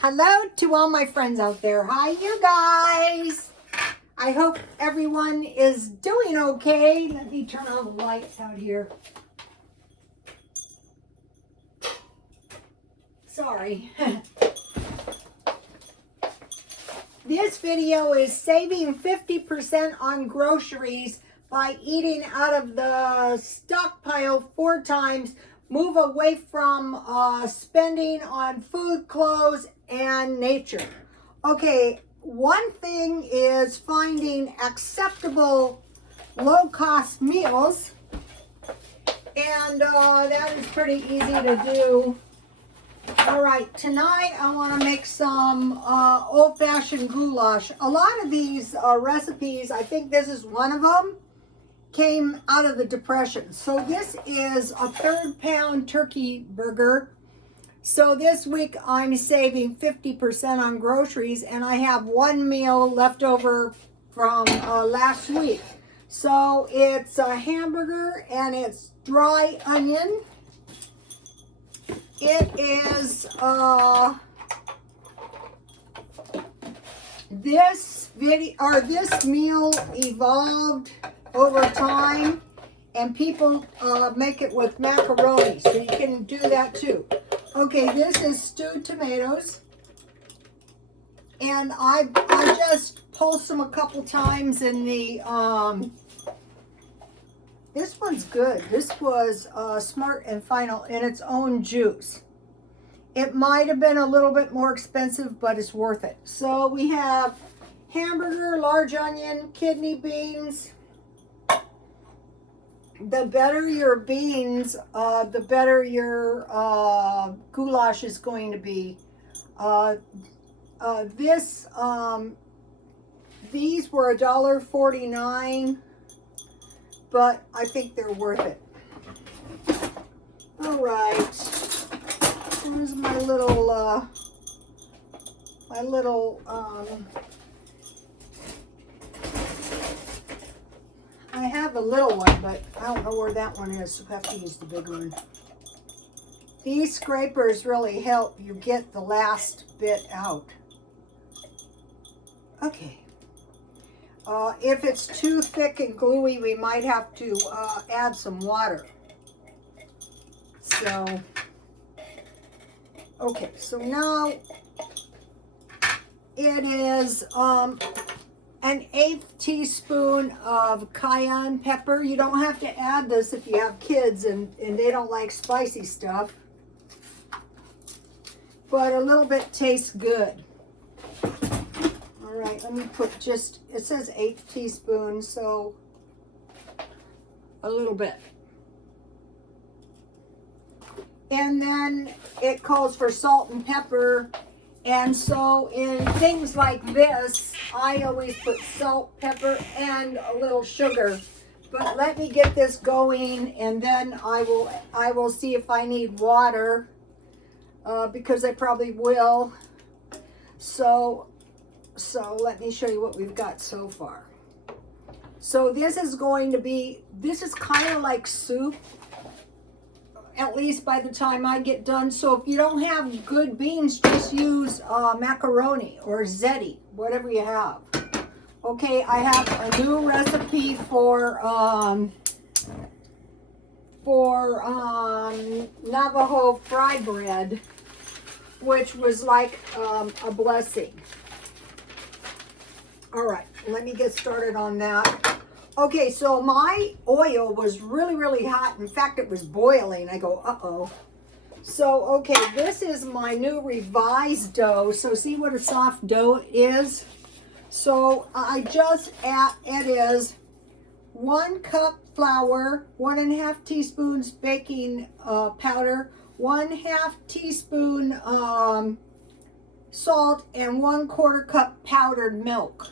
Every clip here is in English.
Hello to all my friends out there. Hi, you guys. I hope everyone is doing okay. Let me turn on the lights out here. Sorry. This video is saving 50% on groceries by eating out of the stockpile 4 times. Move away from spending on food, clothes, and nature. Okay, one thing is finding acceptable low-cost meals, and that is pretty easy to do. All right, tonight I want to make some old-fashioned goulash. A lot of these recipes, I think this is one of them, came out of the Depression. So this is a 1/3 pound turkey burger. So this week I'm saving 50% on groceries, and I have one meal left over from last week. So it's a hamburger and it's dry onion. It is this meal evolved over time, and people make it with macaroni, so you can do that too. Okay, this is stewed tomatoes, and I just pulsed them a couple times in the this one's good. This was Smart and Final in its own juice. It might have been a little bit more expensive, but it's worth it. So we have hamburger, large onion, kidney beans. The better your beans, the better your goulash is going to be. These were $1.49, but I think they're worth it. All right, here's my little I have a little one, but I don't know where that one is, so I have to use the big one. These scrapers really help you get the last bit out. Okay. If it's too thick and gluey, we might have to add some water. So, okay, so now it is an 1/8 teaspoon of cayenne pepper. You don't have to add this if you have kids and they don't like spicy stuff, but a little bit tastes good. All right, let me put just, it says 1/8 teaspoon, so a little bit. And then it calls for salt and pepper. And so in things like this, I always put salt, pepper, and a little sugar. But let me get this going, and then I will see if I need water, because I probably will. So let me show you what we've got so far. So this is kind of like soup, at least by the time I get done. So if you don't have good beans, just use macaroni or ziti, whatever you have. Okay, I have a new recipe for Navajo fry bread, which was like a blessing. All right, let me get started on that. Okay, so my oil was really, really hot. In fact, it was boiling. I go, uh-oh. So, okay, this is my new revised dough. So see what a soft dough is? So it is 1 cup flour, 1½ teaspoons baking powder, 1/2 teaspoon salt, and 1/4 cup powdered milk.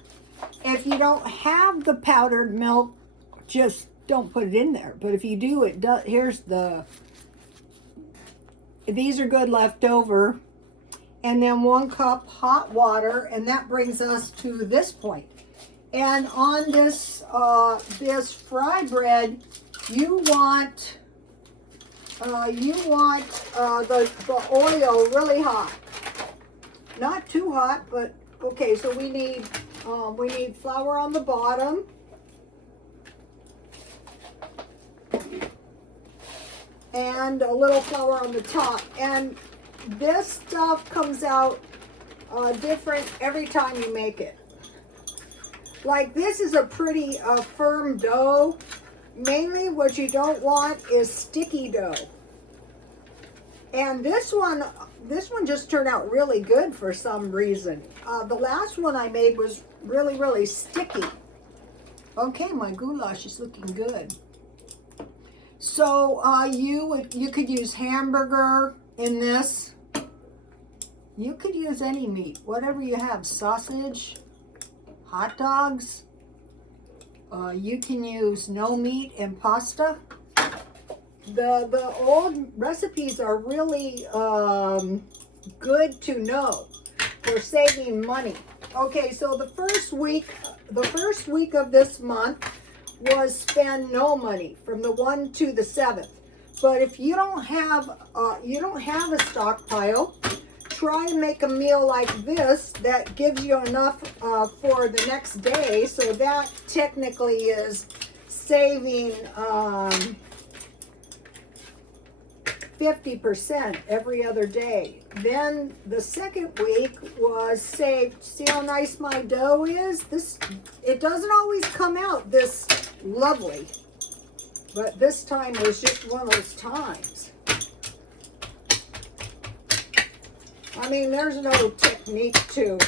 If you don't have the powdered milk, just don't put it in there. But if you do, it does. These are good left over. And then 1 cup hot water, and that brings us to this point. And on this fry bread, you want the oil really hot. not too hot, but okay. So we need flour on the bottom. And a little flour on the top. And this stuff comes out different every time you make it. Like this is a pretty firm dough. Mainly what you don't want is sticky dough. And this one just turned out really good for some reason. The last one I made was really, really sticky. Okay, my goulash is looking good. So you could use hamburger in this. You could use any meat, whatever you have, sausage, hot dogs. You can use no meat in pasta. The old recipes are really good to know for saving money. Okay, so the first week of this month was spend no money from the 1 to the 7th. But if you don't have a stockpile, try and make a meal like this that gives you enough for the next day. So that technically is saving 50% every other day. Then the second week was saved. See how nice my dough is? It doesn't always come out this lovely, but this time was just one of those times. I mean, there's no technique to.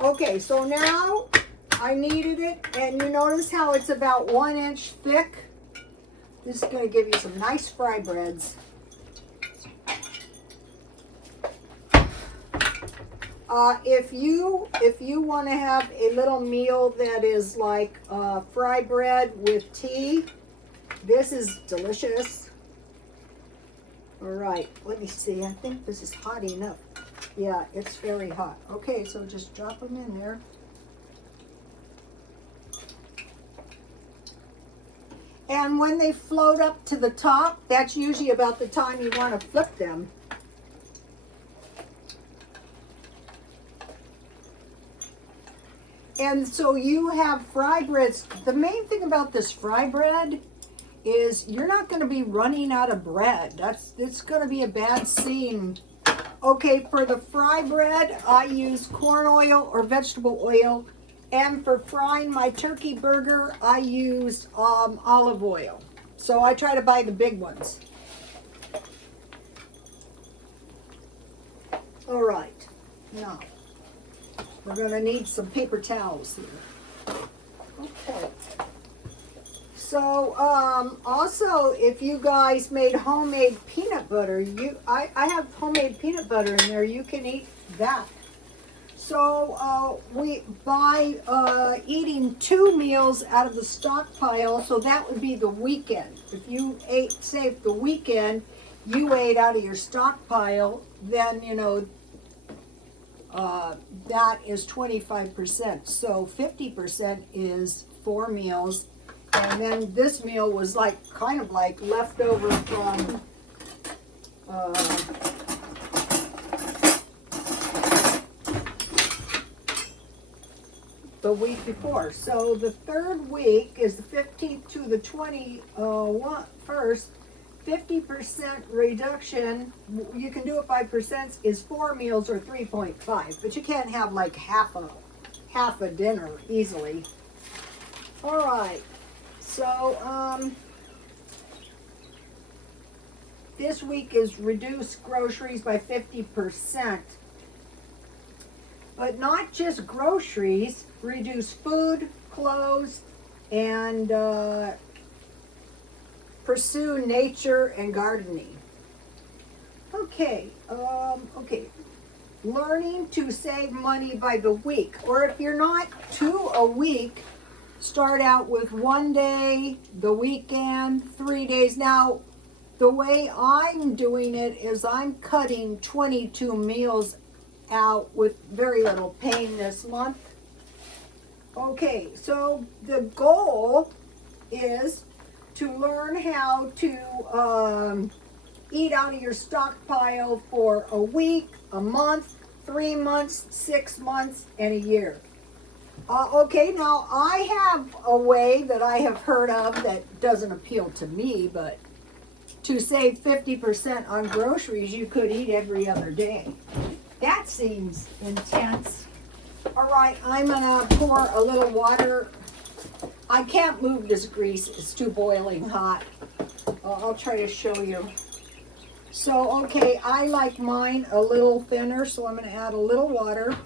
Okay, so now I kneaded it, and you notice how it's about 1 inch thick. This is going to give you some nice fry breads. If you want to have a little meal that is like fry bread with tea, this is delicious. All right, let me see. I think this is hot enough. Yeah, it's very hot. Okay, so just drop them in there. And when they float up to the top, that's usually about the time you want to flip them. And so you have fry breads. The main thing about this fry bread is you're not going to be running out of bread. It's going to be a bad scene. Okay, for the fry bread, I use corn oil or vegetable oil. And for frying my turkey burger, I use olive oil. So I try to buy the big ones. All right, now we're going to need some paper towels here. Okay. So also, if you guys made homemade peanut butter, I have homemade peanut butter in there. You can eat that. So by eating 2 meals out of the stockpile, so that would be the weekend. If you saved the weekend, you ate out of your stockpile, then that is 25%. So 50% is 4 meals. And then this meal was kind of like leftover from the week before. So the third week is the 15th to the 21st. 50% reduction, you can do it by percents, is 4 meals or 3.5, but you can't have like half a dinner easily. All right, so this week is reduce groceries by 50%, but not just groceries, reduce food, clothes, and pursue nature and gardening. Okay, learning to save money by the week, or if you're not to a week, start out with 1 day, the weekend, 3 days. Now, the way I'm doing it is I'm cutting 22 meals out with very little pain this month. Okay, so the goal is to learn how to eat out of your stockpile for a week, a month, 3 months, 6 months, and a year. Okay, now I have a way that I have heard of that doesn't appeal to me, but to save 50% on groceries, you could eat every other day. That seems intense. All right, I'm gonna pour a little water. I can't move this grease, it's too boiling hot. I'll try to show you. So, okay, I like mine a little thinner, so I'm gonna add a little water.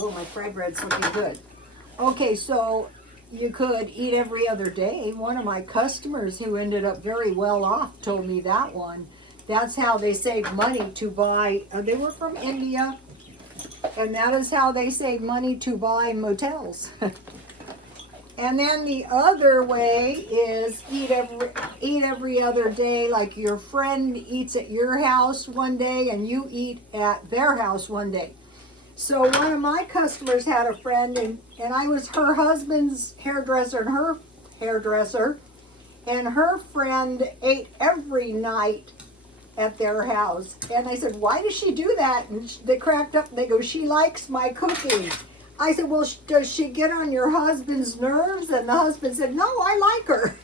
Oh, my fry bread's looking good. Okay, so you could eat every other day. One of my customers who ended up very well off told me that one. That's how they saved money to buy, they were from India, and that is how they save money to buy motels. And then the other way is eat every other day, like your friend eats at your house one day and you eat at their house one day. So one of my customers had a friend, and I was her husband's hairdresser and her hairdresser, and her friend ate every night at their house. And I said, why does she do that? And they cracked up and they go, she likes my cooking. I said, well, does she get on your husband's nerves? And the husband said, no, I like her.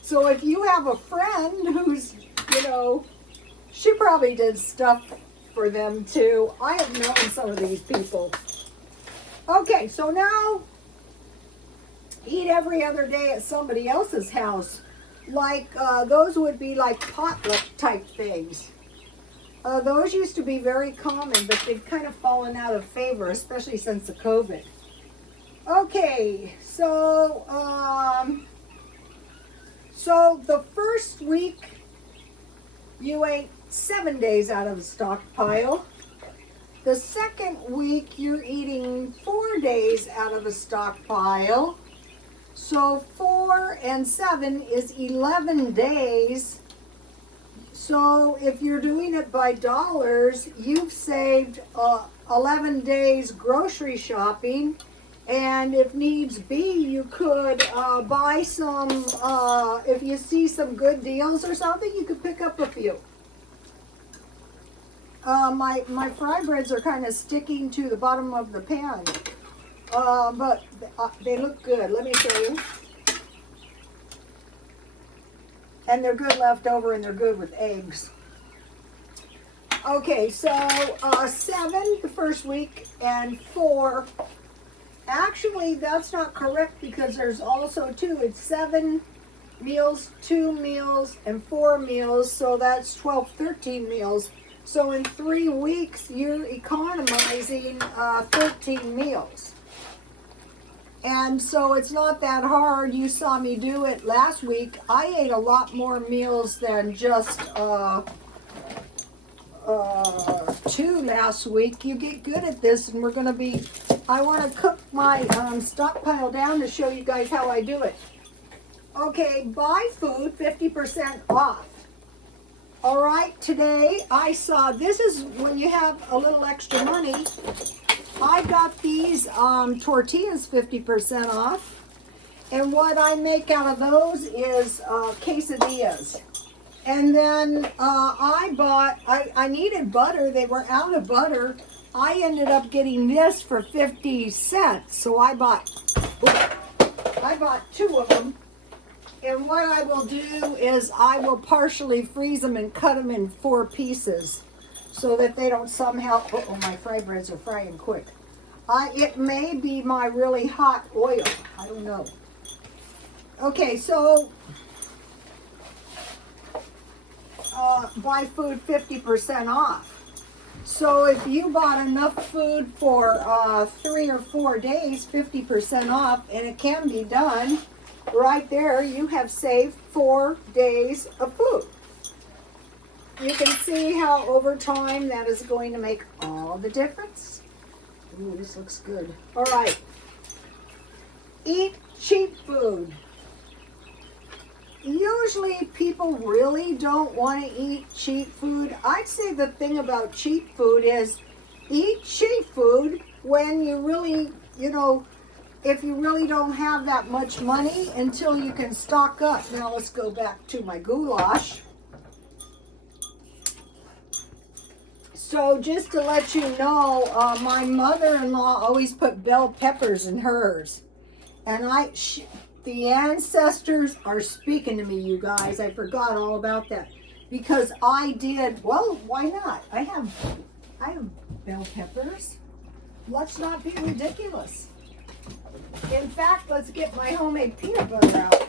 So if you have a friend who's, she probably did stuff for them too. I have known some of these people. Okay, so now eat every other day at somebody else's house. Like those would be like potluck type things. Those used to be very common, but they've kind of fallen out of favor, especially since the COVID. Okay, so the first week you ate 7 days out of the stockpile. The second week you're eating 4 days out of the stockpile. So 4 and 7 is 11 days. So if you're doing it by dollars, you've saved 11 days grocery shopping. And if needs be, you could buy some, if you see some good deals or something, you could pick up a few. My fry breads are kind of sticking to the bottom of the pan, but they look good. Let me show you. And they're good left over, and they're good with eggs. Okay, so 7 the first week and 4. Actually, that's not correct because there's also 2. It's 7 meals, 2 meals, and 4 meals. So that's 12, 13 meals. So in 3 weeks, you're economizing 13 meals. And so it's not that hard. You saw me do it last week. I ate a lot more meals than just 2 last week. You get good at this, and I want to cook my stockpile down to show you guys how I do it. Okay, buy food 50% off. All right, today I saw, this is when you have a little extra money. I got these tortillas 50% off. And what I make out of those is quesadillas. And then I needed butter. They were out of butter. I ended up getting this for 50 cents. So I bought 2 of them. And what I will do is I will partially freeze them and cut them in 4 pieces so that they don't somehow, my fry breads are frying quick. It may be my really hot oil. I don't know. Okay, so buy food 50% off. So if you bought enough food for 3 or 4 days, 50% off, and it can be done, right there you have saved 4 days of food. You can see how over time that is going to make all the difference. Ooh, this looks good. All right. Eat cheap food. Usually people really don't want to eat cheap food. I'd say the thing about cheap food is eat cheap food when you really, if you really don't have that much money until you can stock up. Now let's go back to my goulash. So just to let you know, my mother-in-law always put bell peppers in hers. And the ancestors are speaking to me, you guys. I forgot all about that. Because I did, well, why not? I have bell peppers. Let's not be ridiculous. In fact, let's get my homemade peanut butter out.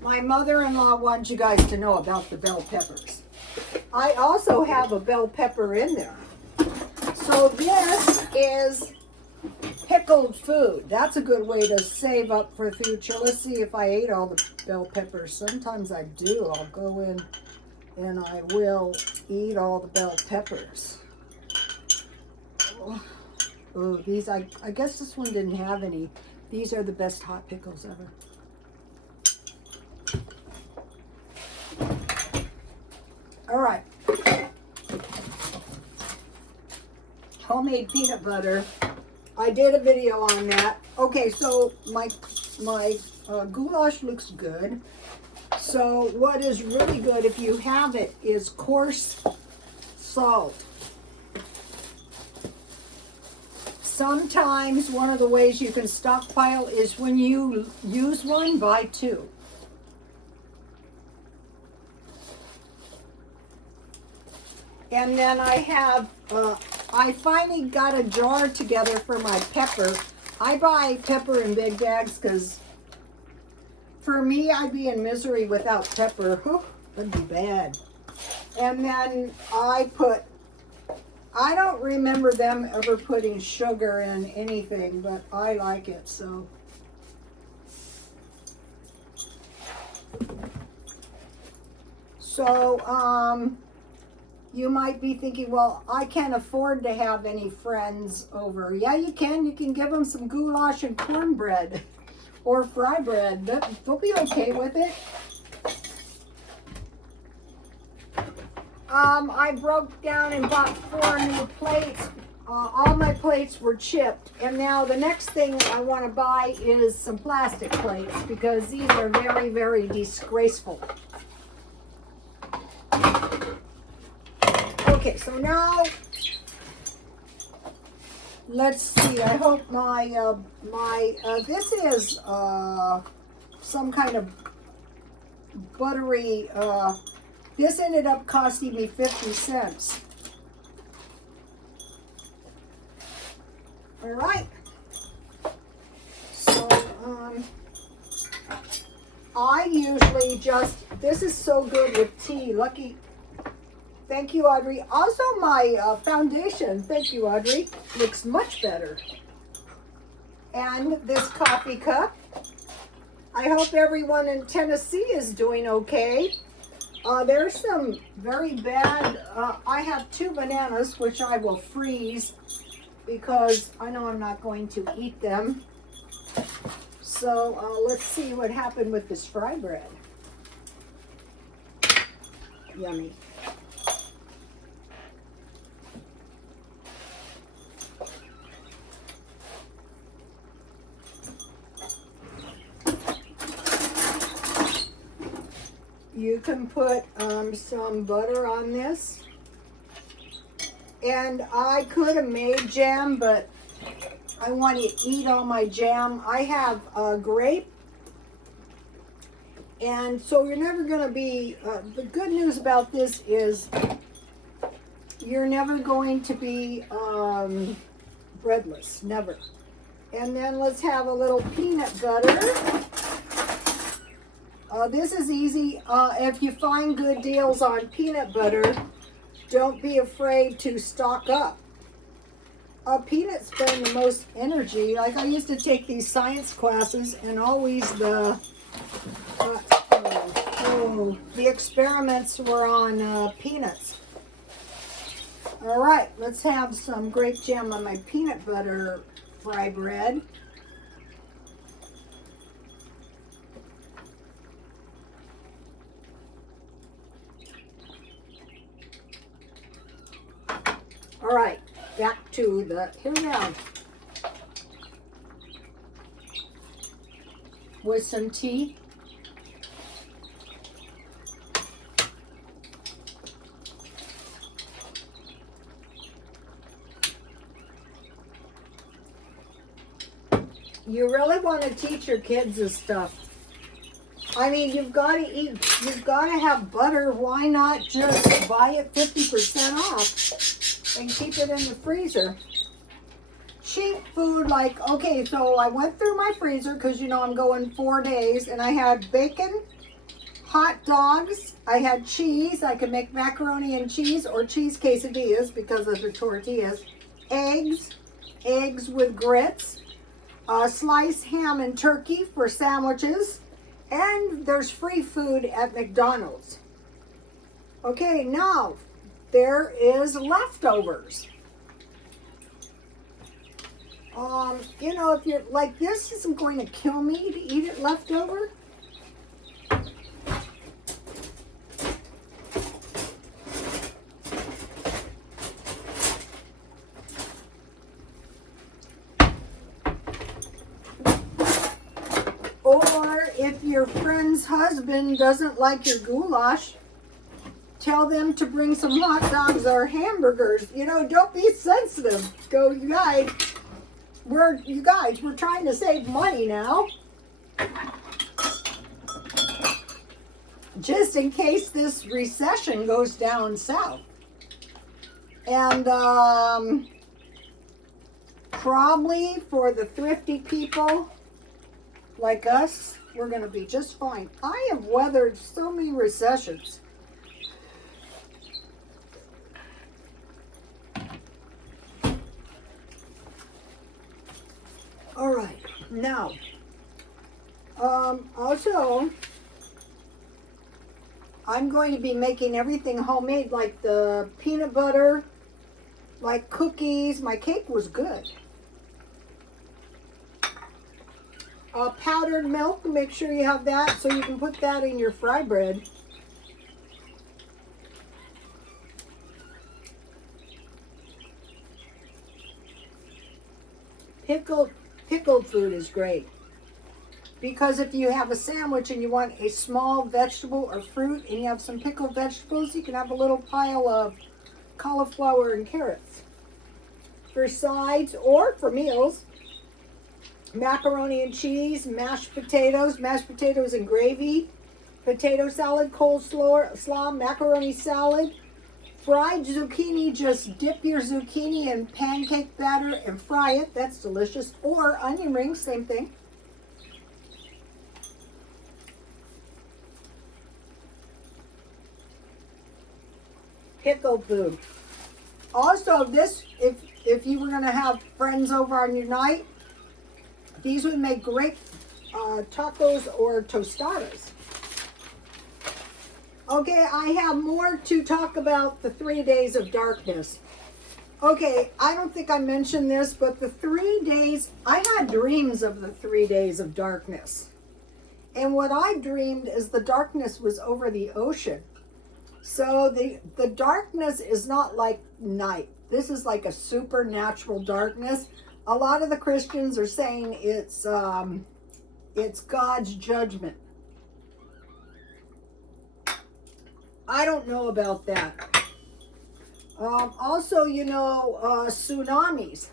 My mother-in-law wanted you guys to know about the bell peppers. I also have a bell pepper in there. So this is pickled food. That's a good way to save up for future. Let's see if I ate all the bell peppers. Sometimes I do. I'll go in and I will eat all the bell peppers. Oh, these, I guess this one didn't have any. These are the best hot pickles ever. All right. Homemade peanut butter. I did a video on that. Okay, so my goulash looks good. So what is really good, if you have it, is coarse salt. Sometimes one of the ways you can stockpile is when you use one, buy two. And then I finally got a jar together for my pepper. I buy pepper in big bags because for me, I'd be in misery without pepper. Whew, that'd be bad. And then I don't remember them ever putting sugar in anything, but I like it, so. So, you might be thinking, well, I can't afford to have any friends over. Yeah, you can. You can give them some goulash and cornbread or fry bread. They'll be okay with it. I broke down and bought 4 new plates. All my plates were chipped. And now the next thing I want to buy is some plastic plates because these are very, very disgraceful. Okay, so now, let's see, I hope this is some kind of buttery, this ended up costing me 50 cents. All right. So, I usually this is so good with tea. Lucky. Thank you, Audrey. Also, my foundation, thank you, Audrey, looks much better. And this coffee cup. I hope everyone in Tennessee is doing okay. There's some very bad, I have 2 bananas, which I will freeze because I know I'm not going to eat them. So let's see what happened with this fry bread. Yummy. You can put some butter on this. And I could have made jam, but I want to eat all my jam. I have grape. And so you're never going to be, the good news about this is you're never going to be breadless, never. And then let's have a little peanut butter. This is easy. If you find good deals on peanut butter, don't be afraid to stock up. Peanuts spend the most energy. Like I used to take these science classes and always the experiments were on peanuts. All right, let's have some grape jam on my peanut butter fry bread. All right, back to here now. With some tea. You really want to teach your kids this stuff. I mean, you've got to eat, you've got to have butter. Why not just buy it 50% off and keep it in the freezer? Cheap food, like, okay, so I went through my freezer because, you know, I'm going 4 days, and I had bacon, hot dogs, I had cheese. I could make macaroni and cheese or cheese quesadillas because of the tortillas. Eggs with grits, sliced ham and turkey for sandwiches, and there's free food at McDonald's. Okay, now there is leftovers. You know, if you're like, this isn't going to kill me to eat it leftover. Or if your friend's husband doesn't like your goulash, tell them to bring some hot dogs or hamburgers. You know, don't be sensitive. Go, you guys, we're trying to save money now. Just in case this recession goes down south. And probably for the thrifty people like us, we're going to be just fine. I have weathered so many recessions. All right, now, also, I'm going to be making everything homemade, like the peanut butter, like cookies. My cake was good. Powdered milk, make sure you have that so you can put that in your fry bread. Pickled food is great, because if you have a sandwich and you want a small vegetable or fruit and you have some pickled vegetables, you can have a little pile of cauliflower and carrots for sides or for meals. Macaroni and cheese, mashed potatoes and gravy, potato salad, coleslaw, macaroni salad, fried zucchini. Just dip your zucchini in pancake batter and fry it. That's delicious. Or onion rings, same thing. Pickled food. Also, this, if you were going to have friends over on your night, these would make great tacos or tostadas. Okay, I have more to talk about the 3 days of darkness. Okay, I don't think I mentioned this, but the 3 days, I had dreams of the 3 days of darkness. And what I dreamed is the darkness was over the ocean. So the darkness is not like night. This is like a supernatural darkness. A lot of the Christians are saying it's God's judgment. I don't know about that. Also, you know, tsunamis.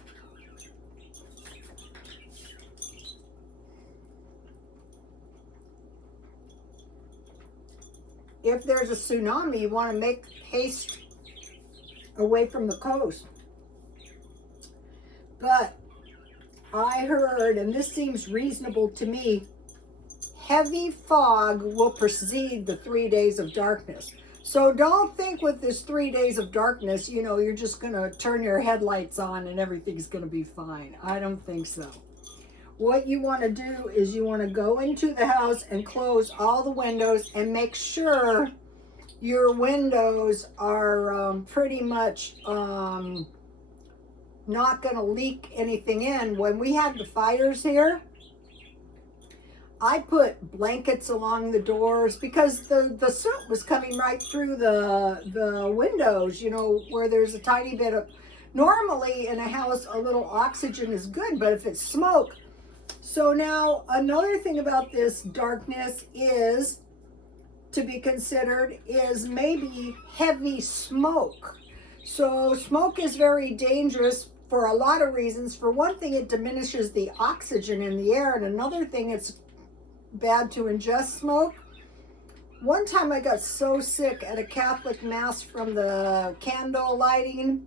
If there's a tsunami, you want to make haste away from the coast. But I heard, and this seems reasonable to me, heavy fog will precede the 3 days of darkness. So don't think with this 3 days of darkness, you know, you're just going to turn your headlights on and everything's going to be fine. I don't think so. What you want to do is you want to go into the house and close all the windows and make sure your windows are pretty much not going to leak anything in. When we had the fires here, I put blankets along the doors because the soot was coming right through the windows, you know, where there's a tiny bit of, normally in a house a little oxygen is good, but if it's smoke. So now another thing about this darkness is to be considered is maybe heavy smoke. So smoke is very dangerous for a lot of reasons. For one thing, it diminishes the oxygen in the air, and another thing, it's bad to ingest smoke. One time I got so sick at a Catholic mass from the candle lighting,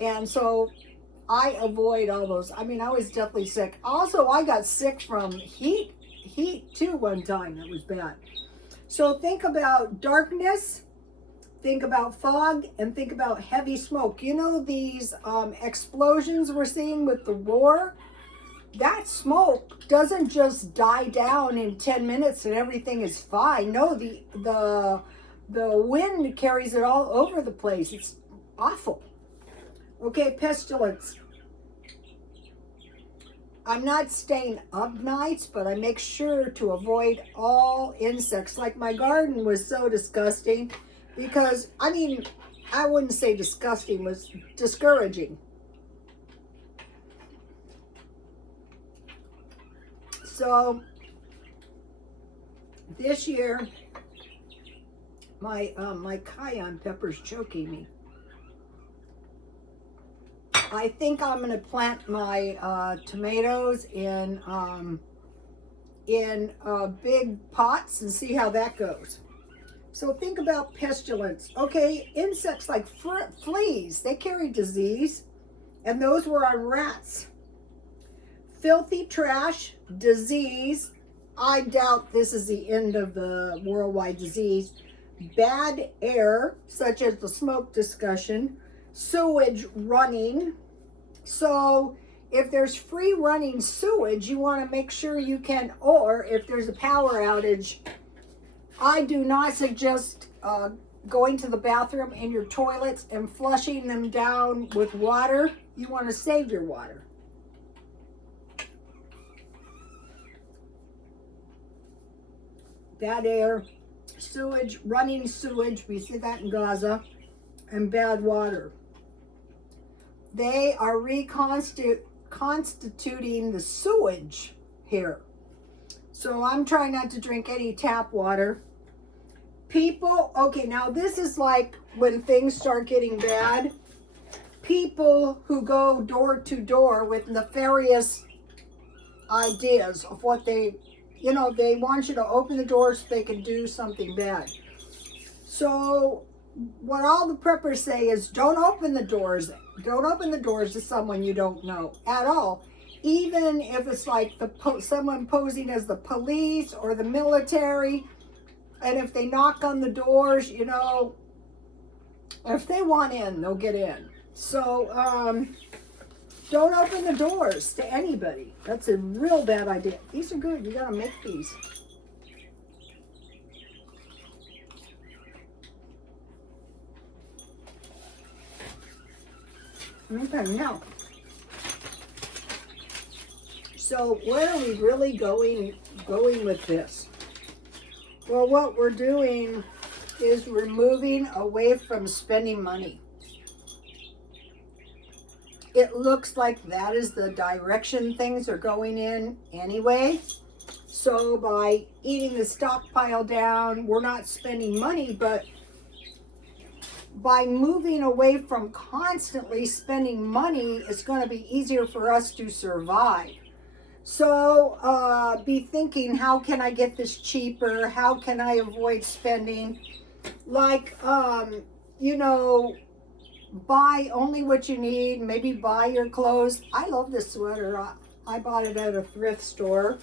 and so I avoid all those. I mean, I was definitely sick. Also, I got sick from heat too one time. That was bad. So think about darkness, think about fog, and think about heavy smoke. You know these explosions we're seeing with the war? That smoke doesn't just die down in 10 minutes and everything is fine. No, the wind carries it all over the place. It's awful. Okay, pestilence. I'm not staying up nights, but I make sure to avoid all insects. Like my garden was so disgusting because, I mean, I wouldn't say disgusting, was discouraging. So this year, my cayenne pepper's choking me. I think I'm going to plant my tomatoes in big pots and see how that goes. So think about pestilence. Okay, insects like fleas, they carry disease, and those were on rats. Filthy trash, disease. I doubt this is the end of the worldwide disease. Bad air, such as the smoke discussion. Sewage running. So if there's free running sewage, you want to make sure you can, or if there's a power outage, I do not suggest going to the bathroom in your toilets and flushing them down with water. You want to save your water. Bad air, sewage, running sewage, we see that in Gaza, and bad water. They are reconstituting the sewage here. So I'm trying not to drink any tap water. People, okay, now this is like when things start getting bad. People who go door to door with nefarious ideas of what they, you know, they want you to open the doors so they can do something bad. So what all the preppers say is don't open the doors. Don't open the doors to someone you don't know at all. Even if it's like someone posing as the police or the military. And if they knock on the doors, you know, if they want in, they'll get in. So don't open the doors to anybody. That's a real bad idea. These are good. You got to make these. Okay, now, so where are we really going with this? Well, what we're doing is we're moving away from spending money. It looks like that is the direction things are going in anyway. So by eating the stockpile down, we're not spending money, but by moving away from constantly spending money, it's going to be easier for us to survive. So be thinking, how can I get this cheaper? How can I avoid spending? Like, you know, buy only what you need. Maybe buy your clothes. I love this sweater. I bought it at a thrift store.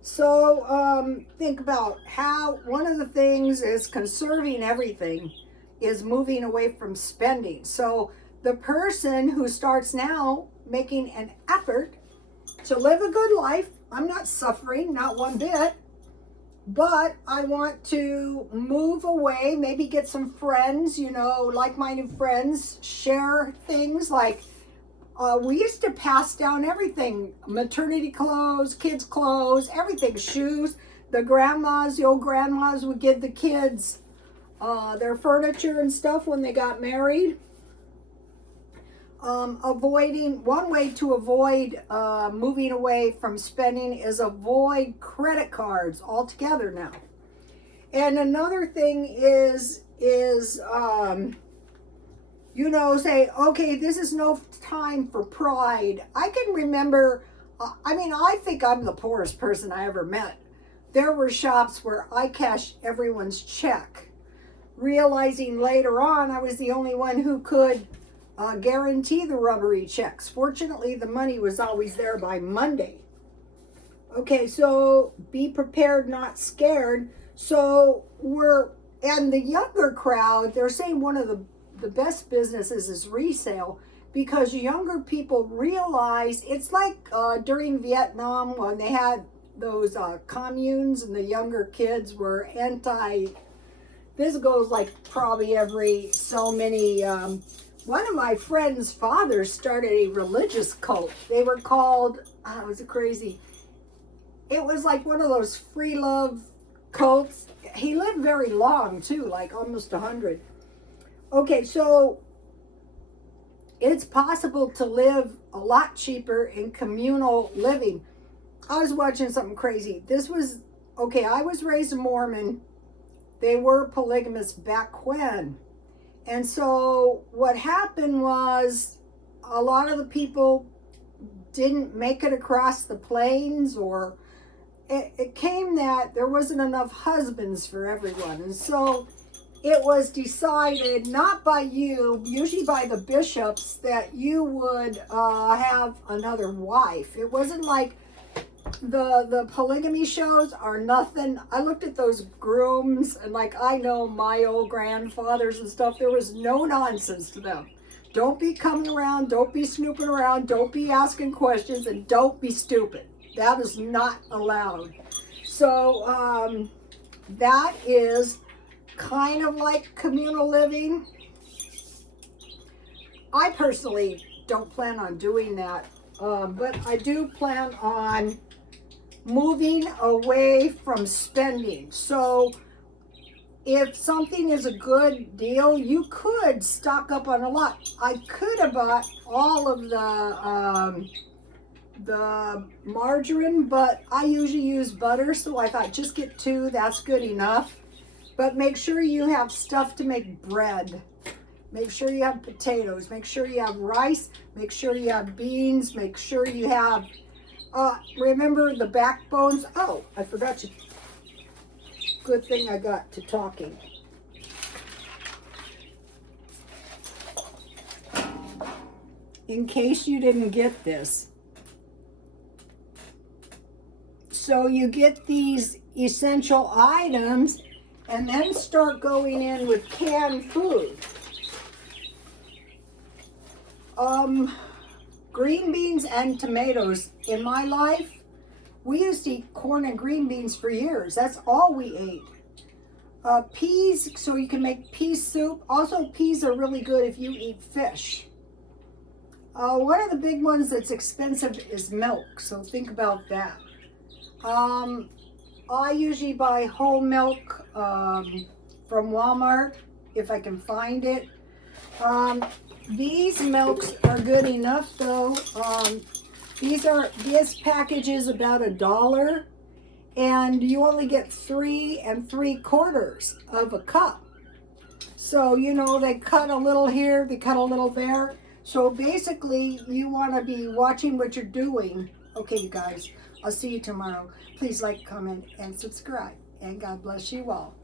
So think about how one of the things is conserving everything is moving away from spending. So the person who starts now making an effort to live a good life, I'm not suffering, not one bit, but I want to move away, maybe get some friends, you know, like-minded friends, share things like we used to pass down everything, maternity clothes, kids' clothes, everything, shoes. The grandmas, the old grandmas would give the kids their furniture and stuff when they got married. One way to avoid moving away from spending is avoid credit cards altogether now. And another thing is you know, say, okay, this is no time for pride. I can remember, I mean, I think I'm the poorest person I ever met. There were shops where I cashed everyone's check, realizing later on I was the only one who could guarantee the rubbery checks. Fortunately, the money was always there by Monday. Okay, so be prepared, not scared. So and the younger crowd, they're saying one of the best businesses is resale, because younger people realize it's like during Vietnam when they had those communes and the younger kids were anti. This goes like probably every so many. One of my friend's fathers started a religious cult. They were called, it was crazy. It was like one of those free love cults. He lived very long too, like almost 100. Okay, so it's possible to live a lot cheaper in communal living. I was watching something crazy. This was, okay, I was raised a Mormon. They were polygamous back when. And so what happened was a lot of the people didn't make it across the plains, or it came that there wasn't enough husbands for everyone. And so it was decided, not by you, usually by the bishops, that you would have another wife. It wasn't like the polygamy shows are nothing. I looked at those grooms, and like, I know my old grandfathers and stuff, there was no nonsense to them. Don't be coming around, don't be snooping around, don't be asking questions, and don't be stupid. That is not allowed. So that is kind of like communal living. I personally don't plan on doing that, but I do plan on moving away from spending. So if something is a good deal, you could stock up on a lot. I could have bought all of the margarine, but I usually use butter, so I thought just get 2, that's good enough. But make sure you have stuff to make bread. Make sure you have potatoes. Make sure you have rice. Make sure you have beans. Make sure you have, remember the backbones. Oh, I forgot to. Good thing I got to talking. In case you didn't get this. So you get these essential items and then start going in with canned food. Green beans and tomatoes. In my life, we used to eat corn and green beans for years. That's all we ate. Peas, so you can make pea soup. Also, peas are really good if you eat fish. One of the big ones that's expensive is milk, so think about that. I usually buy whole milk from Walmart if I can find it. These milks are good enough though. This package is about $1, and you only get 3 3/4 of a cup. So, you know, they cut a little here, they cut a little there. So basically, you want to be watching what you're doing. Okay, you guys, I'll see you tomorrow. Please like, comment, and subscribe. And God bless you all.